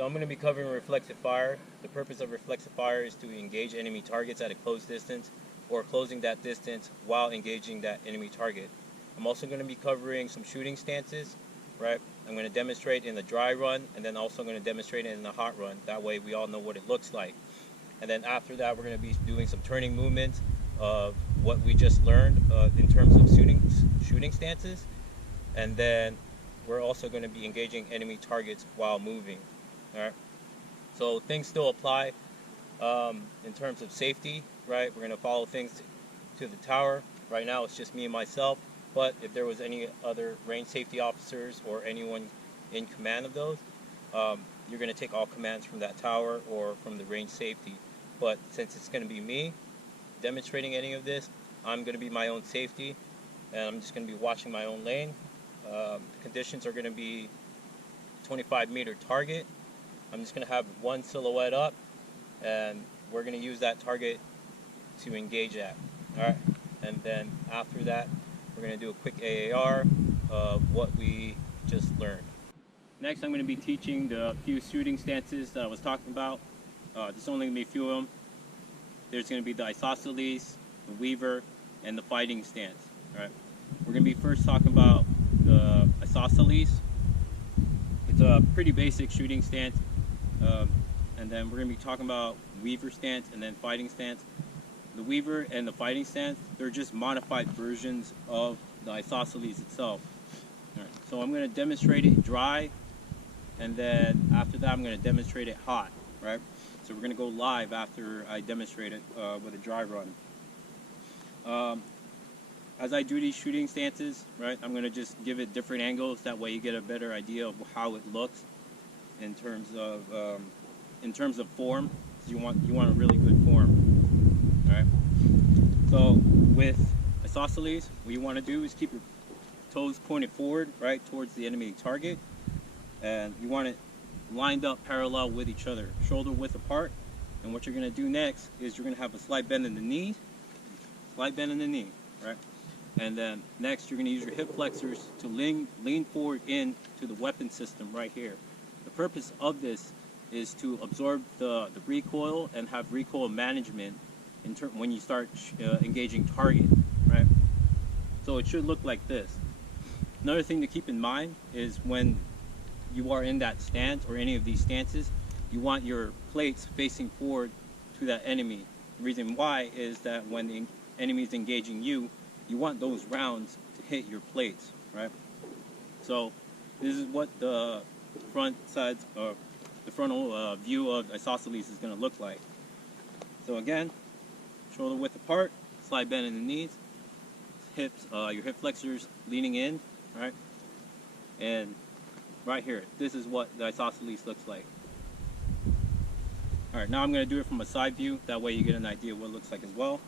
So I'm going to be covering reflexive fire. The purpose of reflexive fire is to engage enemy targets at a close distance or closing that distance while engaging that enemy target. I'm also going to be covering some shooting stances, right? I'm going to demonstrate in the dry run and then also going to demonstrate it in the hot run. That way we all know what it looks like. And then after that, we're going to be doing some turning movements of what we just learned in terms of shooting stances. And then we're also going to be engaging enemy targets while moving. All right. So things still apply in terms of safety, right? We're going to follow things to the tower. Right now, it's just me and myself. But if there was any other range safety officers or anyone in command of those, you're going to take all commands from that tower or from the range safety. But since it's going to be me demonstrating any of this, I'm going to be my own safety, and I'm just going to be watching my own lane. The conditions are going to be 25-meter target. I'm just going to have one silhouette up, and we're going to use that target to engage at. All right, and then after that, we're going to do a quick AAR of what we just learned. Next, I'm going to be teaching the few shooting stances that I was talking about. There's only going to be a few of them. There's going to be the isosceles, the weaver, and the fighting stance. All right, we're going to be first talking about the isosceles. It's a pretty basic shooting stance, and then we're going to be talking about weaver stance and then fighting stance. The weaver and the fighting stance, they're just modified versions of the isosceles itself. All right, so I'm going to demonstrate it dry, and then after that I'm going to demonstrate it hot, right? So we're going to go live after I demonstrate it with a dry run. As I do these shooting stances, right, I'm going to just give it different angles. That way you get a better idea of how it looks in terms of form. So you want a really good form. All right. So with isosceles, what you want to do is keep your toes pointed forward, right, towards the enemy target, and you want it lined up parallel with each other, shoulder width apart. And what you're going to do next is you're going to have a slight bend in the knee, right? And then next you're going to use your hip flexors to lean forward into the weapon system right here. The purpose of this is to absorb the recoil and have recoil management when you start engaging target, right? So it should look like this. Another thing to keep in mind is when you are in that stance or any of these stances, you want your plates facing forward to that enemy. The reason why is that when the enemy is engaging you, you want those rounds to hit your plates, right? So this is what the front sides or the frontal view of isosceles is going to look like. So again, shoulder width apart, slight bend in the knees, hips, your hip flexors leaning in, right? And right here, this is what the isosceles looks like. All right, now I'm going to do it from a side view. That way you get an idea of what it looks like as well.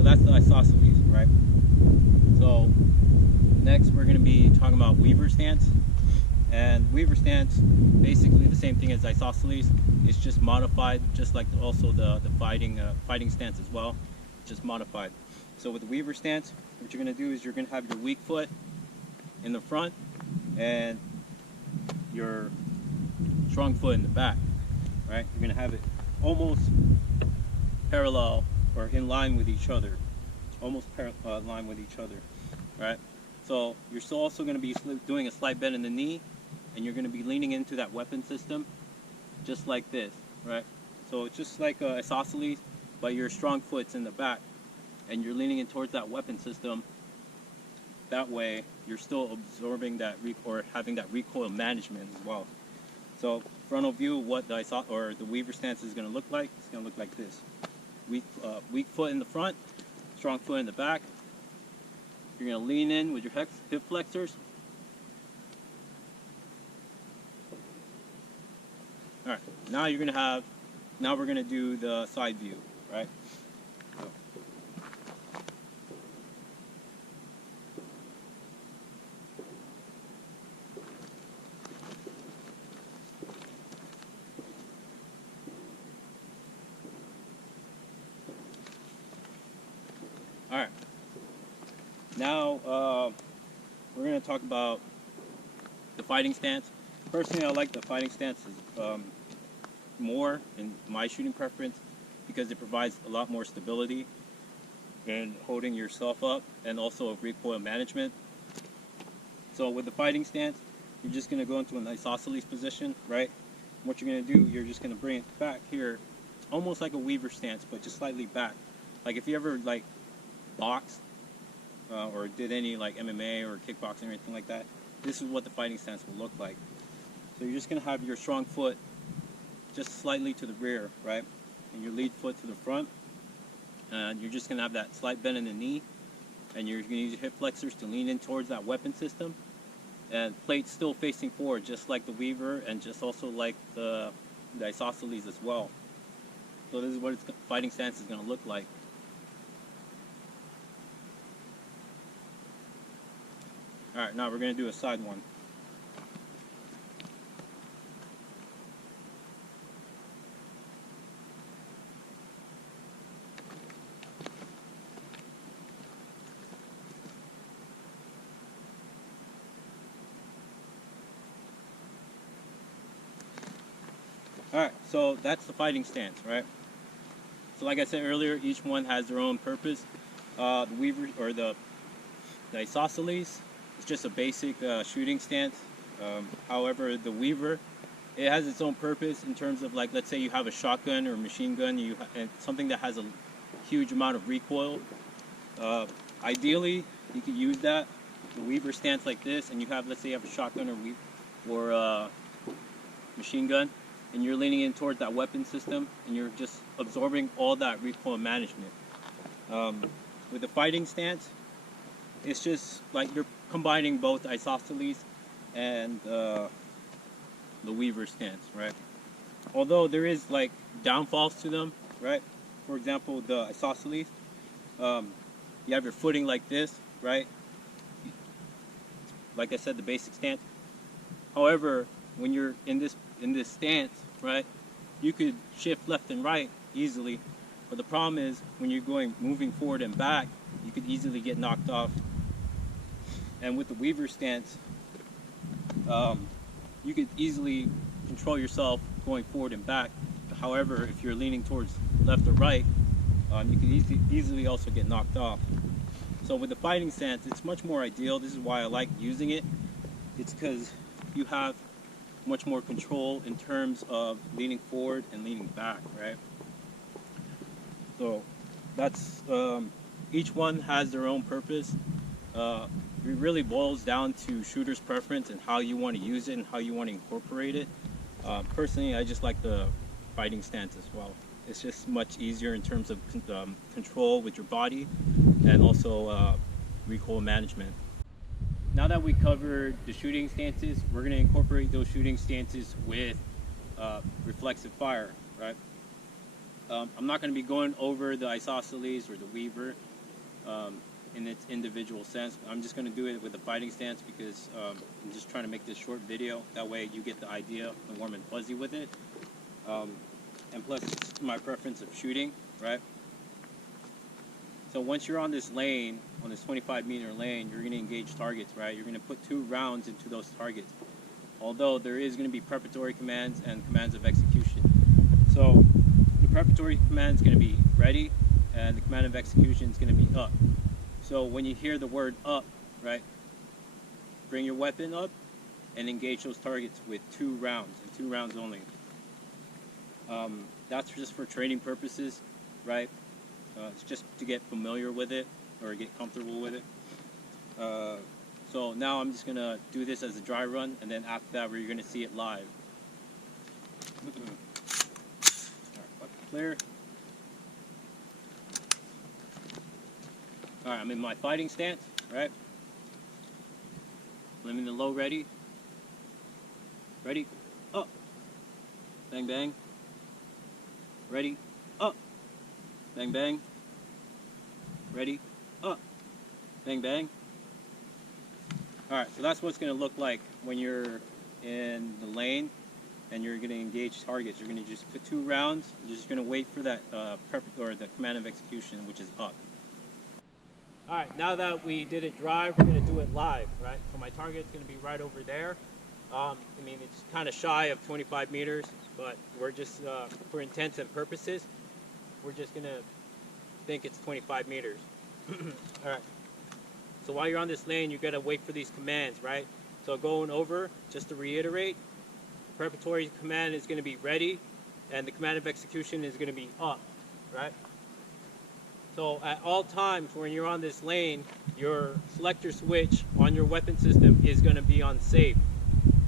That's the isosceles, right? So next we're going to be talking about weaver stance. And weaver stance, basically the same thing as isosceles. It's just modified, just like also the fighting stance as well, just modified. So with the weaver stance, what you're going to do is you're going to have your weak foot in the front and your strong foot in the back, right? You're going to have it almost parallel or in line with each other, line with each other, right? So you're still also going to be doing a slight bend in the knee, and you're going to be leaning into that weapon system, just like this, right? So it's just like isosceles, but your strong foot's in the back, and you're leaning in towards that weapon system. That way, you're still absorbing that or having that recoil management as well. So frontal view, what the weaver stance is going to look like? It's going to look like this. Weak foot in the front, strong foot in the back. You're going to lean in with your hip flexors. All right, now we're going to do the side view, right? All right. Now we're going to talk about the fighting stance. Personally, I like the fighting stance more in my shooting preference because it provides a lot more stability in holding yourself up and also recoil management. So with the fighting stance, you're just going to go into an isosceles position, right? What you're going to do, you're just going to bring it back here, almost like a weaver stance, but just slightly back. Like if you ever like boxed or did any like MMA or kickboxing or anything like that, this is what the fighting stance will look like. So you're just going to have your strong foot just slightly to the rear, right? And your lead foot to the front. And you're just going to have that slight bend in the knee. And you're going to use your hip flexors to lean in towards that weapon system. And plate still facing forward, just like the weaver and just also like the isosceles as well. So this is what its fighting stance is going to look like. Alright, now we're going to do a side one. Alright, so that's the fighting stance, right? So like I said earlier, each one has their own purpose. The weaver, or the isosceles, is just a basic shooting stance. However, the weaver, it has its own purpose in terms of, like, let's say you have a shotgun or a machine gun, and something that has a huge amount of recoil. Ideally, you could use that, the weaver stance like this, and you have, let's say you have a shotgun or a machine gun, and you're leaning in towards that weapon system, and you're just absorbing all that recoil management. With the fighting stance, it's just like you're combining both isosceles and the weaver stance, right? Although there is like downfalls to them, right? For example, the isosceles, you have your footing like this, right? Like I said, the basic stance. However, when you're in this stance, right, you could shift left and right easily, but the problem is when you're moving forward and back, you could easily get knocked off. And with the weaver stance, you could easily control yourself going forward and back. However, if you're leaning towards left or right, you can easily also get knocked off. So with the fighting stance, it's much more ideal. This is why I like using it. It's because you have much more control in terms of leaning forward and leaning back, right? So that's each one has their own purpose. It really boils down to shooter's preference and how you want to use it and how you want to incorporate it. Personally, I just like the fighting stance as well. It's just much easier in terms of control with your body and also recoil management. Now that we covered the shooting stances, we're going to incorporate those shooting stances with reflexive fire, right? I'm not going to be going over the isosceles or the weaver in its individual sense. I'm just going to do it with the fighting stance because I'm just trying to make this short video. That way you get the idea and warm and fuzzy with it. And plus, it's my preference of shooting, right? So once you're on this lane, on this 25-meter lane, you're going to engage targets, right? You're going to put 2 rounds into those targets. Although there is going to be preparatory commands and commands of execution. So the preparatory command is going to be ready, and the command of execution is going to be up. So when you hear the word up, right, bring your weapon up and engage those targets with 2 rounds, and 2 rounds only. That's just for training purposes, right? It's just to get familiar with it or get comfortable with it. So now I'm just going to do this as a dry run, and then after that you're going to see it live. Alright, clear. Alright, I'm in my fighting stance, right? I'm in the low ready. Ready, up. Bang, bang. Ready, up. Bang, bang. Ready, up. Bang, bang. Alright, so that's what it's going to look like when you're in the lane and you're going to engage targets. You're going to just put 2 rounds. You're just going to wait for that the command of execution, which is up. Alright, now that we did it dry, we're going to do it live, right? So my target's going to be right over there. I mean, it's kind of shy of 25 meters, but we're just, for intents and purposes, we're just going to think it's 25 meters. Alright, so while you're on this lane, you got to wait for these commands, right? So going over, just to reiterate, the preparatory command is going to be ready, and the command of execution is going to be up, right? So at all times when you're on this lane, your selector switch on your weapon system is going to be on safe,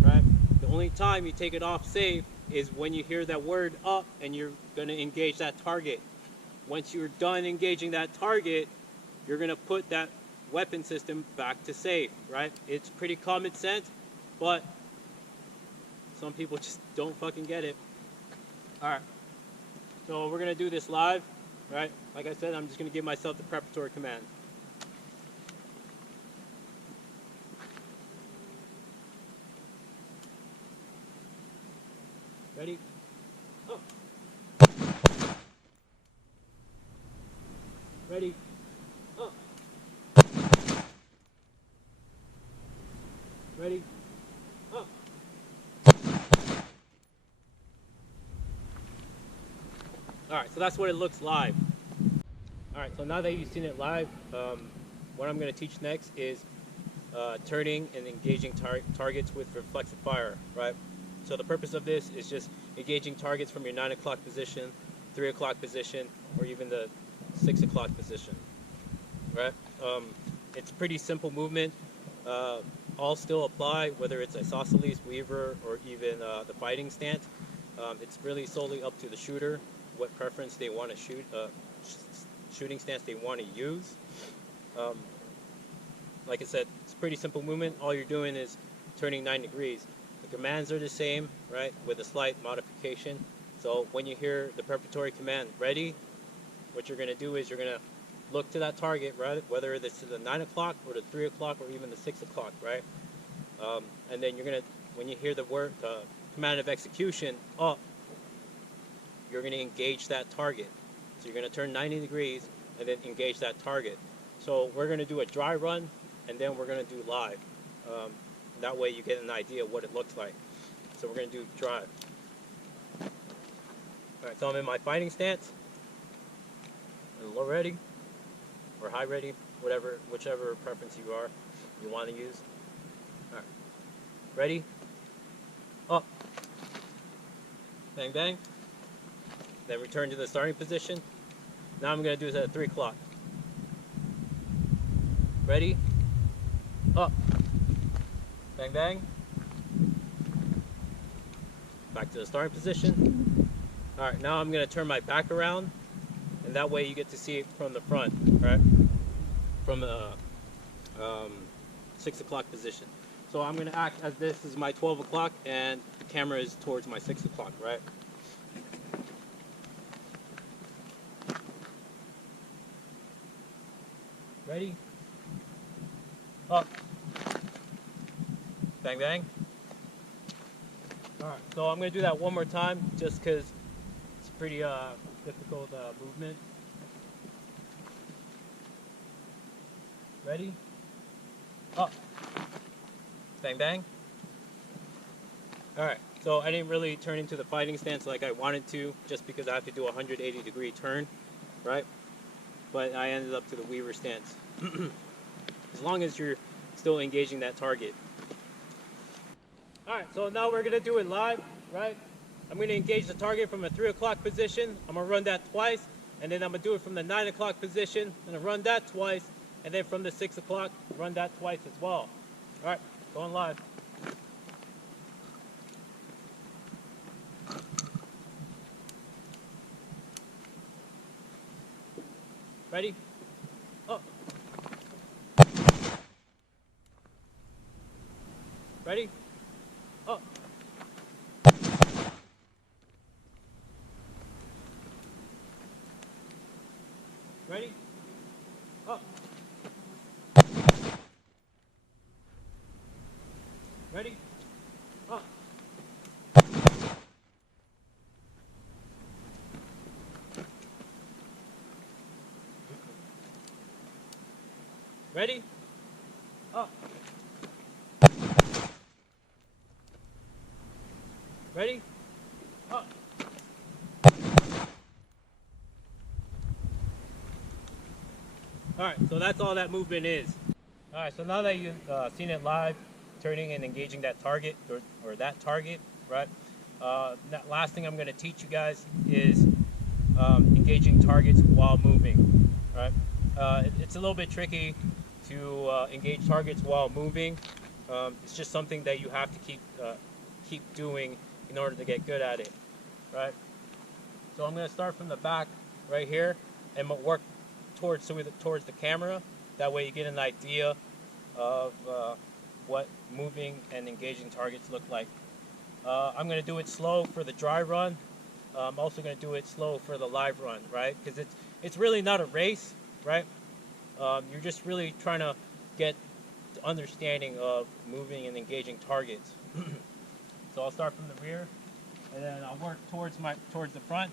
right? The only time you take it off safe is when you hear that word up and you're going to engage that target. Once you're done engaging that target, you're going to put that weapon system back to safe, right? It's pretty common sense, but some people just don't fucking get it. Alright, so we're going to do this live, right? Like I said, I'm just going to give myself the preparatory command. Ready? Oh. Ready? Oh. Ready? Oh. Alright, so that's what it looks live. Alright, so now that you've seen it live, what I'm going to teach next is turning and engaging targets with reflexive fire, right? So the purpose of this is just engaging targets from your 9 o'clock position, 3 o'clock position, or even the 6 o'clock position, right? It's a pretty simple movement. All still apply, whether it's isosceles, weaver, or even the fighting stance. It's really solely up to the shooter, what preference they want to shoot, shooting stance they want to use. Like I said, it's a pretty simple movement. All you're doing is turning 9 degrees. The commands are the same, right, with a slight modification. So when you hear the preparatory command, ready, what you're going to do is you're going to look to that target, right, whether it's the 9 o'clock or the 3 o'clock or even the 6 o'clock, right? And then you're going to, when you hear the word, command of execution, up, you're going to engage that target. So you're going to turn 90 degrees and then engage that target. So we're going to do a dry run and then we're going to do live. That way you get an idea of what it looks like. So we're going to do dry. Alright, so I'm in my fighting stance. Low ready or high ready, whichever preference you want to use. Alright. Ready? Up. Bang bang. Then return to the starting position. Now I'm going to do this at 3 o'clock. Ready? Up. Bang bang. Back to the starting position. Alright, now I'm going to turn my back around, and that way you get to see it from the front, right? From the 6 o'clock position. So I'm going to act as this is my 12 o'clock and the camera is towards my 6 o'clock, right? Ready? Up. Bang bang. Alright, so I'm going to do that one more time just because it's a pretty difficult movement. Ready? Up. Bang bang. Alright, so I didn't really turn into the fighting stance like I wanted to just because I have to do a 180 degree turn, right? But I ended up to the weaver stance. As long as you're still engaging that target. Alright, so now we're going to do it live, right? I'm going to engage the target from a 3 o'clock position. I'm going to run that twice, and then I'm going to do it from the 9 o'clock position. I'm going to run that twice, and then from the 6 o'clock, run that twice as well. Alright, going live. Ready? Up. Ready? Up. Ready? Up. Ready? Up. Ready? Up. Ready? Up. Alright, so that's all that movement is. Alright, so now that you've seen it live, turning and engaging that target, or that target, right? That last thing I'm going to teach you guys is engaging targets while moving, right? It's a little bit tricky to engage targets while moving. It's just something that you have to keep doing in order to get good at it, right? So I'm going to start from the back right here and work towards the camera. That way you get an idea of what moving and engaging targets look like. I'm going to do it slow for the dry run. I'm also going to do it slow for the live run, right? Because it's really not a race, right? You're just really trying to get the understanding of moving and engaging targets. So I'll start from the rear, and then I'll work towards the front.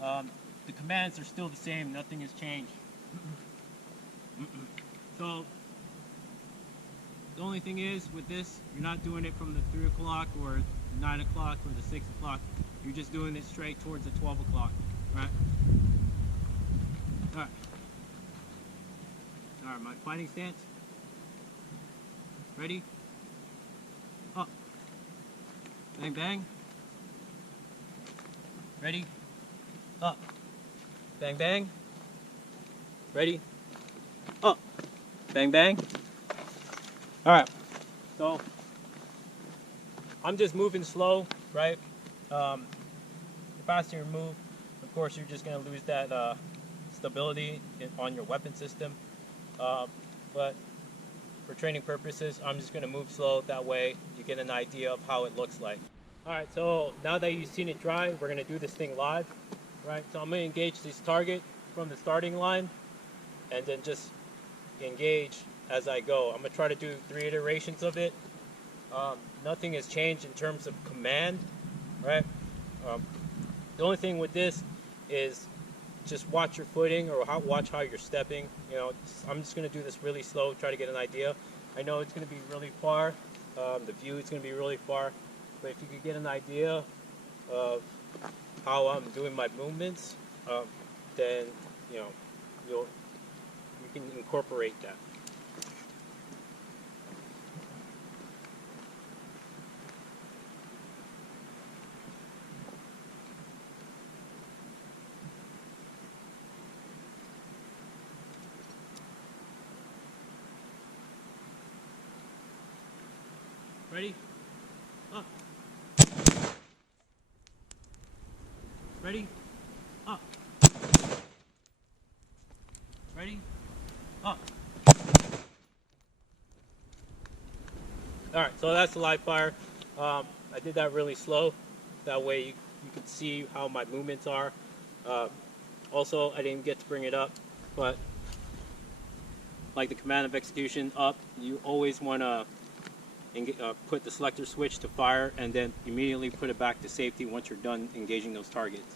The commands are still the same. Nothing has changed. So the only thing is with this, you're not doing it from the 3 o'clock or 9 o'clock or the 6 o'clock. You're just doing it straight towards the 12 o'clock, right? Alright. Alright, my fighting stance. Ready? Up. Bang, bang. Ready? Up. Bang, bang. Ready? Up. Bang, bang. Alright, so I'm just moving slow, right? The faster you move, of course, you're just going to lose that stability on your weapon system. But for training purposes, I'm just going to move slow. That way you get an idea of how it looks like. Alright, so now that you've seen it dry, we're going to do this thing live, right? So I'm going to engage this target from the starting line and then just engage as I go. I'm going to try to do 3 iterations of it. Nothing has changed in terms of command, right? The only thing with this is just watch your footing or watch how you're stepping. You know, I'm just going to do this really slow, try to get an idea. I know it's going to be really far. The view is going to be really far. But if you could get an idea of how I'm doing my movements, then, you know, you can incorporate that. Ready? Up. Ready? Up. Ready? Up. Alright, so that's the live fire. I did that really slow. That way you can see how my movements are. Also, I didn't get to bring it up, but like the command of execution up, you always want to put the selector switch to fire and then immediately put it back to safety once you're done engaging those targets.